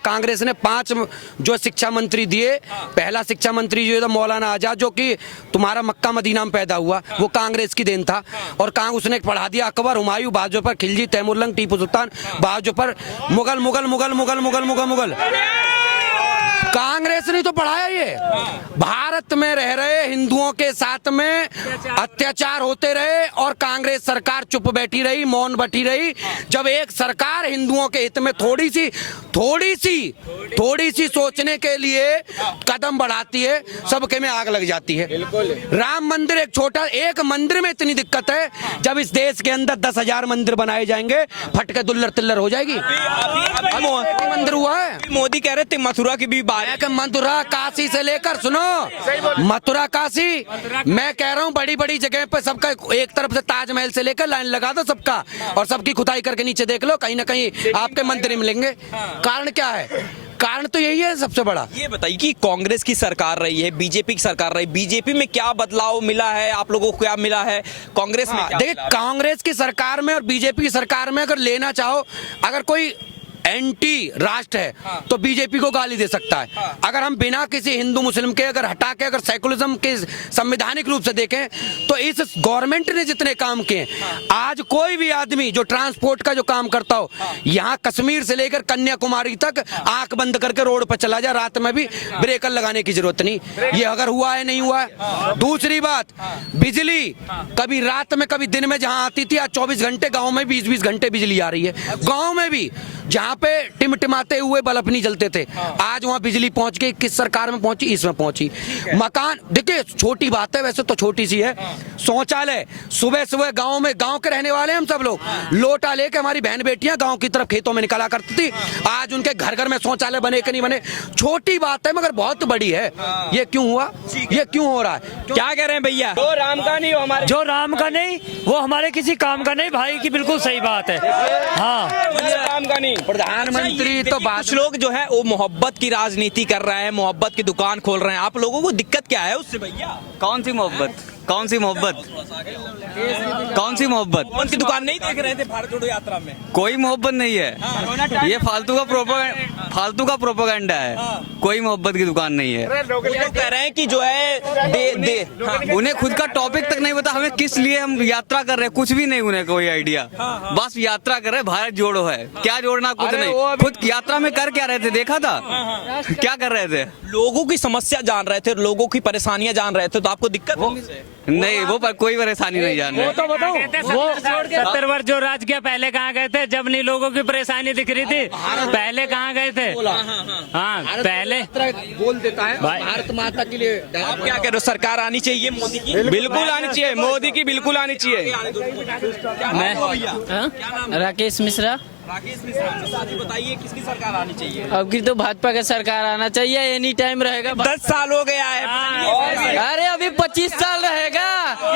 कांग्रेस ने 5 जो शिक्षा मंत्री दिए, पहला शिक्षा मंत्री जो था मौलाना आजाद, जो कि तुम्हारा मक्का मदीना में पैदा हुआ, वो कांग्रेस की देन था। और उसने पढ़ा दिया अकबर, हुमायूं, बाजू पर खिलजी, तैमुरलंग, टीपू सुल्तान, बाजू पर मुगल मुगल मुगल मुगल मुगल मुगल मुगल कांग्रेस ने तो पढ़ाया। ये भारत में रह रहे हिंदुओं के साथ में अत्याचार होते रहे और कांग्रेस सरकार चुप बैठी रही, मौन बैठी रही। जब एक सरकार हिंदुओं के हित में थोड़ी सी सोचने के लिए कदम बढ़ाती है, सबके में आग लग जाती है। राम मंदिर एक मंदिर में इतनी दिक्कत है, जब इस देश के अंदर 10,000 मंदिर बनाए जाएंगे, फटके दुल्लर तिल्लर हो जाएगी। मंदिर हुआ है, मोदी कह रहे थे मथुरा की भी मथुरा काशी से लेकर, सुनो, मथुरा काशी, मैं कह रहा हूँ बड़ी बड़ी जगह पे सबका एक तरफ से ताजमहल से लेकर लाइन लगा दो सबका, और सबकी खुदाई करके नीचे देख लो, कहीं ना कहीं आपके मंदिर मिलेंगे। कारण क्या है? कारण तो यही है सबसे बड़ा। ये बताइए कि कांग्रेस की सरकार रही है, बीजेपी की सरकार रही, बीजेपी में क्या बदलाव मिला है, आप लोगों को क्या मिला है कांग्रेस में? देखिए, कांग्रेस की सरकार में और बीजेपी की सरकार में अगर लेना चाहो, अगर कोई एंटी राष्ट्र है तो बीजेपी को गाली दे सकता है। अगर हम बिना किसी हिंदू मुस्लिम के अगर हटा के अगर सेकुलरिज्म के संवैधानिक रूप से देखें तो इस गवर्नमेंट ने जितने काम किए, आज कोई भी आदमी जो ट्रांसपोर्ट का जो काम करता हो, यहाँ कश्मीर से लेकर कन्याकुमारी तक आंख बंद करके रोड पर चला जाए, रात में भी ब्रेकर लगाने की जरूरत नहीं। ये अगर हुआ है नहीं हुआ है। दूसरी बात, बिजली कभी रात में कभी दिन में जहां आती थी, आज 24 घंटे गांव में 20-20 घंटे बिजली आ रही है। गांव में भी जहां पे टिमटिमाते हुए बल्ब नहीं जलते थे, आज वहां बिजली पहुंच गई। किस सरकार में पहुंची? इसमें पहुंची। मकान, देखिए छोटी बात है, वैसे तो छोटी सी है, शौचालय सुबह सुबह गांव में, गांव के रहने वाले हम सब लोग, लोटा लेके हमारी बहन बेटियां गांव की तरफ खेतों में निकला करती थी, आज उनके घर घर में शौचालय बने कि नहीं बने। छोटी बात है मगर बहुत बड़ी है। ये क्यों हुआ? ये क्यों हो रहा है? क्या कह रहे हैं भैया? जो राम का नहीं वो हमारे किसी काम का नहीं, भाई की बिल्कुल सही बात है। हाँ, राम का नहीं। प्रधानमंत्री तो कुछ लोग जो है वो मोहब्बत की राजनीति कर रहे हैं, मोहब्बत की दुकान खोल रहे हैं, आप लोगों को दिक्कत क्या है उससे भैया? कौन सी मोहब्बत? कौन सी मोहब्बत? कौन सी मोहब्बत? कौन सी दुकान नहीं देख रहे थे भारत जोड़ो यात्रा में? कोई मोहब्बत नहीं है, ये फालतू का प्रोपेगेंडा है। कोई मोहब्बत की दुकान नहीं है। वो लोग कह रहे हैं कि जो है उन्हें खुद का टॉपिक तक नहीं पता, हमें किस लिए हम यात्रा कर रहे हैं, कुछ भी नहीं उन्हें कोई आइडिया। बस यात्रा कर रहे, भारत जोड़ो है, क्या जोड़ना कुछ नहीं। खुद यात्रा में कर क्या रहे थे, देखा था क्या कर रहे थे? लोगों की समस्या जान रहे थे, लोगों की परेशानियां जान रहे थे, तो आपको दिक्कत नहीं, वो पर कोई परेशानी नहीं जान रहे। वो तो बताओ, वो 70 वर्ष जो राज किया, पहले कहाँ गए थे जब नहीं लोगों की परेशानी दिख रही थी? पहले कहाँ गए थे? हाँ, पहले बोल देता है भारत माता के लिए। आप क्या कह रहे हो? सरकार आनी चाहिए मोदी की? बिल्कुल आनी चाहिए, मोदी की बिल्कुल आनी चाहिए। मैं राकेश मिश्रा। राकेश मिश्रा, बताइए किसकी सरकार आनी चाहिए? अब की तो भाजपा का सरकार आना चाहिए, एनी टाइम रहेगा। 10 साल हो गया है। अरे अभी 25 साल रहेगा,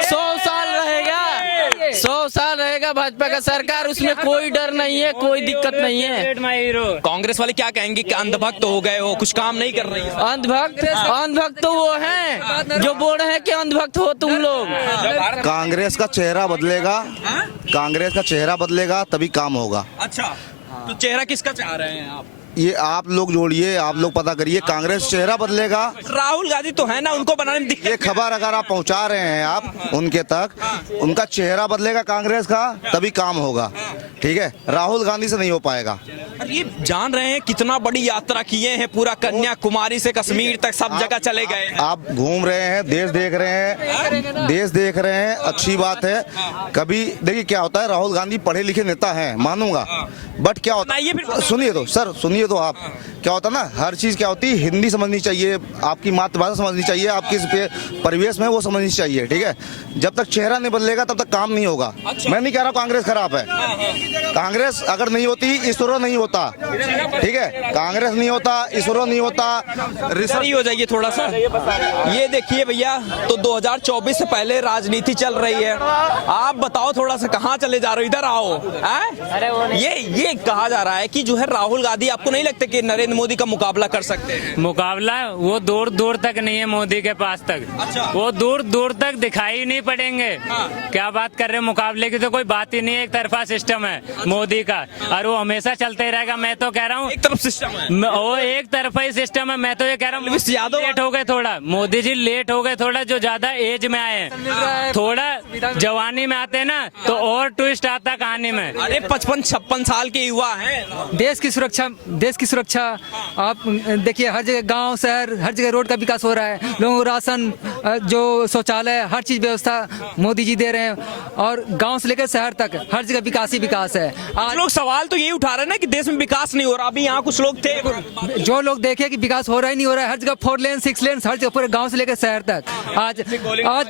100 साल रहेगा, 100 साल रहेगा भाजपा का सरकार, उसमें कोई डर नहीं है, कोई दिक्कत नहीं है। कांग्रेस वाले क्या कहेंगे कि अंधभक्त हो गए हो, कुछ काम नहीं कर रही है? अंधभक्त तो वो हैं जो बोल रहे हैं कि अंधभक्त हो तुम लोग। कांग्रेस का चेहरा बदलेगा, कांग्रेस का चेहरा बदलेगा तभी काम होगा। अच्छा, तो चेहरा किसका चाह रहे हैं आप? ये आप लोग जोड़िए, आप लोग पता करिए, कांग्रेस चेहरा बदलेगा। राहुल गांधी तो है ना, उनको बनाने में दिक्कत। ये खबर अगर आप पहुंचा रहे हैं आप उनके तक, उनका चेहरा बदलेगा कांग्रेस का तभी काम होगा, ठीक है? राहुल गांधी से नहीं हो पाएगा। ये जान रहे हैं कितना बड़ी यात्रा किए हैं, पूरा कन्याकुमारी से कश्मीर तक सब जगह चले गए हैं। आप घूम रहे हैं, देश देख रहे हैं, देश देख रहे हैं, अच्छी बात है। कभी देखिए क्या होता है, राहुल गांधी पढ़े लिखे नेता हैं, मानूंगा, बट क्या होता है, सुनिए तो सर, सुनिए तो आप, क्या होता है ना, हर चीज क्या होती है, हिंदी समझनी चाहिए, आपकी मातृभाषा समझनी चाहिए, आप किस परिवेश में वो समझनी चाहिए, ठीक है? जब तक चेहरा नहीं बदलेगा तब तक काम नहीं होगा। मैं नहीं कह रहा कांग्रेस खराब है, कांग्रेस अगर नहीं होती इसरो नहीं होता, ठीक है? कांग्रेस नहीं होता, इसरो नहीं होता, रिसर्च हो जाइए थोड़ा सा। ये देखिए भैया, तो 2024 से पहले राजनीति चल रही है, आप बताओ थोड़ा सा कहाँ चले जा रहे हो? इधर आओ। ये कहा जा रहा है कि जो है राहुल गांधी, आपको नहीं लगता कि नरेंद्र मोदी का मुकाबला कर सकते हैं? मुकाबला वो दूर दूर तक नहीं है मोदी के पास तक। अच्छा। वो दूर दूर तक दिखाई नहीं पड़ेंगे। क्या बात कर रहे हैं? मुकाबले की तो कोई बात ही नहीं है, एक तरफा सिस्टम है मोदी का, और वो हमेशा चलते रहेगा। मैं तो कह रहा हूँ एक तरफ सिस्टम है। वो एक तरफा ही सिस्टम है। मैं तो ये कह रहा हूँ अखिलेश यादव लेट हो गए थोड़ा, मोदी जी लेट हो गए थोड़ा, जो ज्यादा एज में आए हैं। थोड़ा जवानी में आते ना तो और ट्विस्ट आता कहानी में। अरे 55-56 साल के युवा हैं। देश की सुरक्षा आप देखिए, हर जगह गांव शहर हर जगह रोड का विकास हो रहा है। लोगों को राशन, जो शौचालय, हर चीज व्यवस्था मोदी जी दे रहे हैं, और गांव से लेकर शहर तक हर जगह विकास ही विकास है। कुछ लोग सवाल तो यही उठा रहे हैं ना कि देश में विकास नहीं हो रहा। अभी यहाँ कुछ लोग थे, जो लोग देखे कि विकास हो रहा ही नहीं हो रहा है, हर जगह 4 लेन 6 लेन हर जगह, पूरे गांव से लेकर शहर तक। आज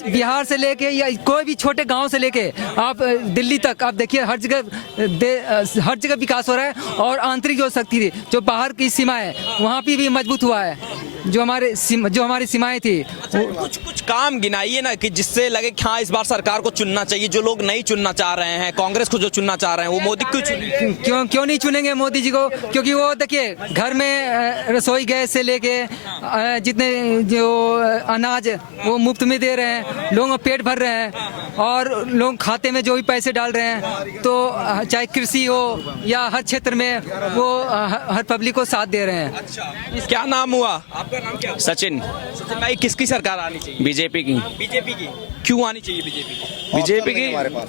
बिहार से लेके या कोई भी छोटे गांव से लेके आप दिल्ली तक आप देखिए, हर जगह विकास हो रहा है। और आंतरिक जो शक्ति थी, जो बाहर की सीमाएं, वहाँ पे भी मजबूत हुआ है। जो हमारी सीमाएं थी, कुछ काम गिनाइए ना कि जिससे लगे कि हाँ इस बार सरकार को चुनना चाहिए। जो लोग नहीं चुनना चाह रहे हैं, कांग्रेस को जो चुनना चाह रहे हैं, वो मोदी को क्यों नहीं चुनेंगे मोदी जी को? क्योंकि वो देखिए, घर में रसोई गैस से लेके जितने जो अनाज वो मुफ्त में दे रहे हैं, लोगों का पेट भर रहे हैं, और लोग खाते में जो भी पैसे डाल रहे हैं, तो चाहे कृषि हो या हर क्षेत्र में वो हर पब्लिक को साथ दे रहे हैं। अच्छा, क्या नाम हुआ आपका? नाम क्या? सचिन। सचिन भाई, किसकी सरकार आनी चाहिए? बीजेपी की। बीजेपी की। क्यों आनी चाहिए बीजेपी की? हमारे पास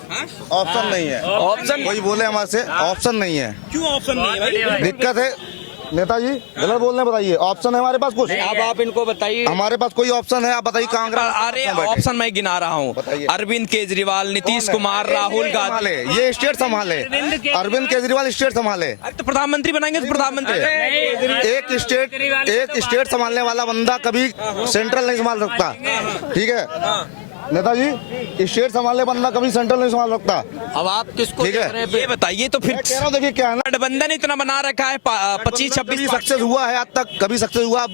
ऑप्शन नहीं है। ऑप्शन कोई बोले हमारे से ऑप्शन नहीं है। क्यों ऑप्शन नहीं है भाई? दिक्कत है नेताजी, गलत बोल रहे, बताइए ऑप्शन है हमारे पास कुछ? अब आप इनको बताइए। हमारे पास कोई ऑप्शन है? आप बताइए। कांग्रेस, अरे ऑप्शन मैं गिना रहा हूँ। बताइए। अरविंद केजरीवाल, नीतीश कुमार, राहुल गांधी। ये स्टेट संभाले, अरविंद केजरीवाल स्टेट संभाले। अरे तो प्रधानमंत्री बनाएंगे तो प्रधानमंत्री। एक स्टेट संभालने वाला बंदा कभी सेंट्रल नहीं संभाल सकता, ठीक है नेताजी? स्टेट संभालने बंदा कभी सेंट्रल नहीं संभाल सकता। अब आप किसको ठीक है, देख रहे हैं? ये बताइए तो फिर मैं कह रहा हूँ, देखिए क्या है ना, गठबंधन इतना बना रखा है 25-26 सक्सेस हुआ है आज तक? कभी सक्सेस हुआ?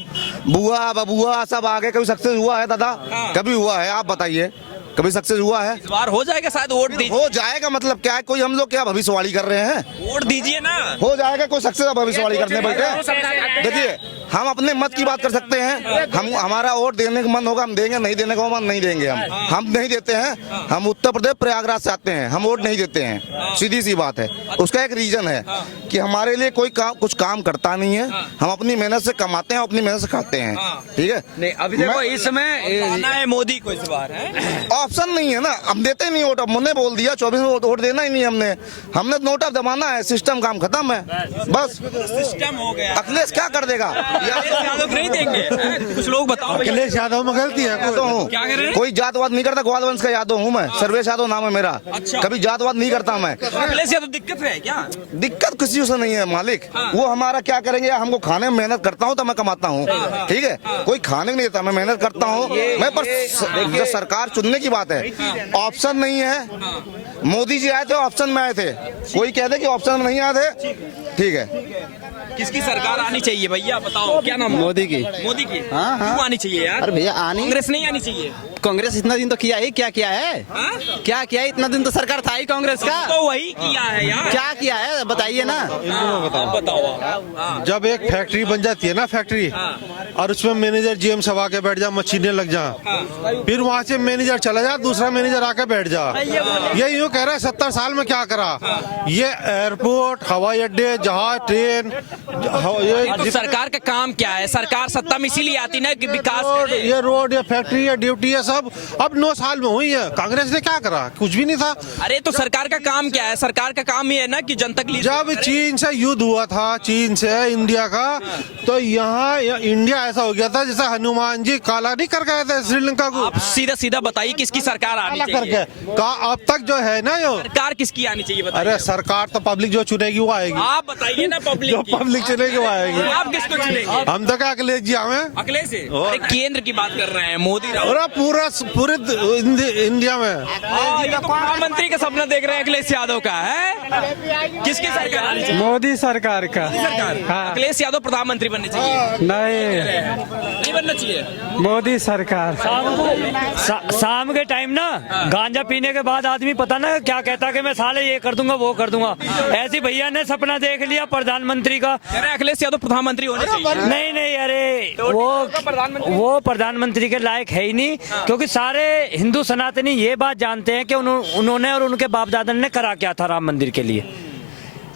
बुआ बबुआ सब आगे कभी सक्सेस हुआ है दादा? कभी हुआ है? आप बताइए, कभी सक्सेस हुआ है? इस बार हो जाएगा शायद। वोट दीजिए। हो जाएगा मतलब क्या है? कोई हम लोग क्या भविष्यवाणी कर रहे हैं? वोट दीजिए ना। हो जाएगा। कोई सक्सेस भविष्यवाणी करने बैठे? देखिए, हम अपने मत की बात कर सकते हैं। हम हमारा वोट देने का मन होगा हम देंगे, नहीं देने का मन नहीं देंगे। हम नहीं देते हैं। हम उत्तर प्रदेश प्रयागराज से आते हैं, हम वोट नहीं देते हैं, सीधी सी बात है। उसका एक रीजन है कि हमारे लिए कोई कुछ काम करता नहीं है। हम अपनी मेहनत से कमाते हैं, अपनी मेहनत से खाते हैं, ठीक है? नहीं, अभी देखो इस समय आना है मोदी को इस बार है। ऑप्शन नहीं है ना, हम देते नहीं वोट। अब हमने बोल दिया 24 में वोट देना ही नहीं। हमने नोट ऑफ दबाना है, सिस्टम काम खत्म है, बस सिस्टम हो गया। अखिलेश क्या कर देगा? अखिलेश यादव नहीं देंगे। कुछ लोग बताओ। अखिलेश यादव में गलती है। क्या कर रहे हैं? कोई जातवाद नहीं करता, ग्वाल वंश का यादव हूँ मैं, सर्वेश यादव नाम है मेरा। अच्छा। कभी जातवाद नहीं करता मैं। अखिलेश यादव दिक्कत है क्या? दिक्कत किसी से नहीं है मालिक। वो हमारा क्या करेंगे? हमको खाने में मेहनत करता हूँ तो मैं कमाता हूँ, ठीक है? कोई खाने नहीं देता, मैं मेहनत करता हूँ मैं। पर जो सरकार चुनने की बात है, ऑप्शन नहीं है। मोदी जी आए थे ऑप्शन में आए थे, कोई कह दे कि ऑप्शन में नहीं आए थे, ठीक है? किसकी सरकार आनी चाहिए भैया बताओ? क्या नाम? मोदी की। मोदी की। हाँ, हाँ। क्यों आनी चाहिए यार? अरे भैया आनी, कांग्रेस नहीं आनी चाहिए। कांग्रेस इतना दिन तो किया ही, क्या किया है? क्या किया है? इतना दिन तो सरकार था ही कांग्रेस का। तो वही किया है यार। क्या किया है बताइए ना। बताओ। जब एक फैक्ट्री बन जाती है ना, फैक्ट्री, और उसमें मैनेजर जीएम सब आके बैठ जा, मशीनें लग जा, फिर वहाँ से मैनेजर चला जा, दूसरा मैनेजर आके बैठ जा। ये यूँ कह रहा है 70 साल में क्या करा? ये एयरपोर्ट, हवाई अड्डे, जहाज, ट्रेन, तो सरकार का काम क्या है? सरकार सत्ता में इसीलिए आती ना कि विकास करे। ये रोड, ये फैक्ट्री, ये ड्यूटी, ये सब अब 9 साल में हुई है। कांग्रेस ने क्या करा? कुछ भी नहीं था। अरे तो सरकार का काम क्या है? सरकार का काम ये है ना कि जनता के लिए। जब चीन से युद्ध हुआ था, चीन से इंडिया का, तो यहाँ इंडिया ऐसा हो गया था जैसे हनुमान जी काला नहीं कर गए थे श्रीलंका को। आप सीधा सीधा बताइए किसकी सरकार आनी काला चाहिए? करके का अब तक जो है ना, यो सरकार किसकी आनी चाहिए बताइए? अरे सरकार तो पब्लिक जो चुनेगी वो आएगी। आप बताइए ना पब्लिक जो की। पब्लिक चुनेगी वो आएगी। आप किसको चुनेंगे? हम तो क्या अखिलेश जी हमें। अखिलेश से? अरे केंद्र की बात कर रहे हैं, मोदी राहुल। पूरा पूरे इंडिया में ये तो प्रधानमंत्री का सपना देख रहे हैं अखिलेश यादव का है। किसकी सरकार आनी चाहिए? मोदी सरकार का। सरकार। अखिलेश यादव प्रधानमंत्री बनने चाहिए? नहीं बनना चाहिए। मोदी सरकार। शाम के टाइम ना गांजा पीने के बाद आदमी पता ना क्या कहता कि मैं साले ये कर दूंगा वो कर दूंगा। ऐसी भैया ने सपना देख लिया प्रधानमंत्री का। कह रहे हैं अखिलेश यादव प्रधानमंत्री होने चाहिए। नहीं अरे वो प्रधानमंत्री के लायक है ही नहीं, क्योंकि सारे हिंदू सनातनी ये बात जानते हैं कि उन्होंने और उनके बाप दादा ने करा क्या था राम मंदिर के लिए।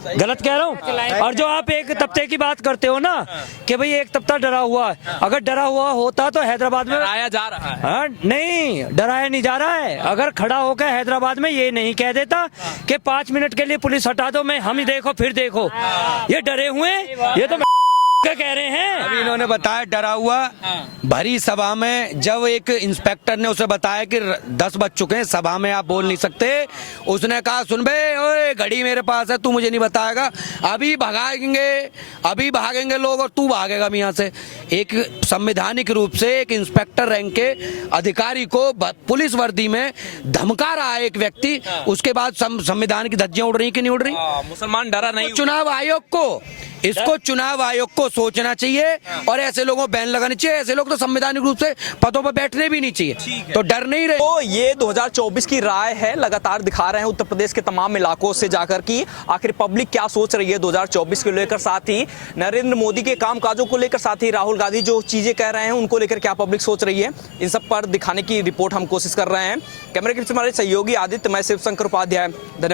गलत कह रहा हूँ? और जो आप एक तबके की बात करते हो ना कि भाई एक तबका डरा हुआ है, अगर डरा हुआ होता तो हैदराबाद में डराया जा रहा है। हाँ, नहीं डराया नहीं जा रहा है। अगर खड़ा होकर हैदराबाद में ये नहीं कह देता कि 5 मिनट के लिए पुलिस हटा दो, मैं हम ही देखो फिर देखो, ये डरे हुए ये तो क्या कह रहे हैं। अभी इन्होंने बताया डरा हुआ, भरी सभा में जब एक इंस्पेक्टर ने उसे बताया कि 10 बज चुके हैं, सभा में आप बोल नहीं सकते, उसने कहा सुन बे, ओए घड़ी मेरे पास है, तू मुझे नहीं बताएगा, अभी भागेंगे लोग और तू भागेगा यहाँ से। एक संवैधानिक रूप से एक इंस्पेक्टर रैंक के अधिकारी को पुलिस वर्दी में धमका रहा है एक व्यक्ति, उसके बाद संविधान की धज्जियां उड़ रही कि नहीं उड़ रही? मुसलमान डरा नहीं। चुनाव आयोग को चुनाव आयोग को सोचना चाहिए और ऐसे लोगों को बैन लगानी चाहिए। ऐसे लोग तो संवैधानिक रूप से पदों पर बैठने भी नहीं चाहिए, तो डर नहीं रहे। तो ये 2024 की राय है, लगातार दिखा रहे हैं उत्तर प्रदेश के तमाम इलाकों से जाकर कि आखिर पब्लिक क्या सोच रही है 2024 को लेकर, साथ ही नरेंद्र मोदी के कामकाजों को लेकर, साथ ही राहुल गांधी जो चीजें कह रहे हैं उनको लेकर क्या पब्लिक सोच रही है, इन सब पर दिखाने की रिपोर्ट हम कोशिश कर रहे हैं। कैमरे के पीछे हमारे सहयोगी आदित्य, मैं शिवशंकर उपाध्याय, धन्यवाद।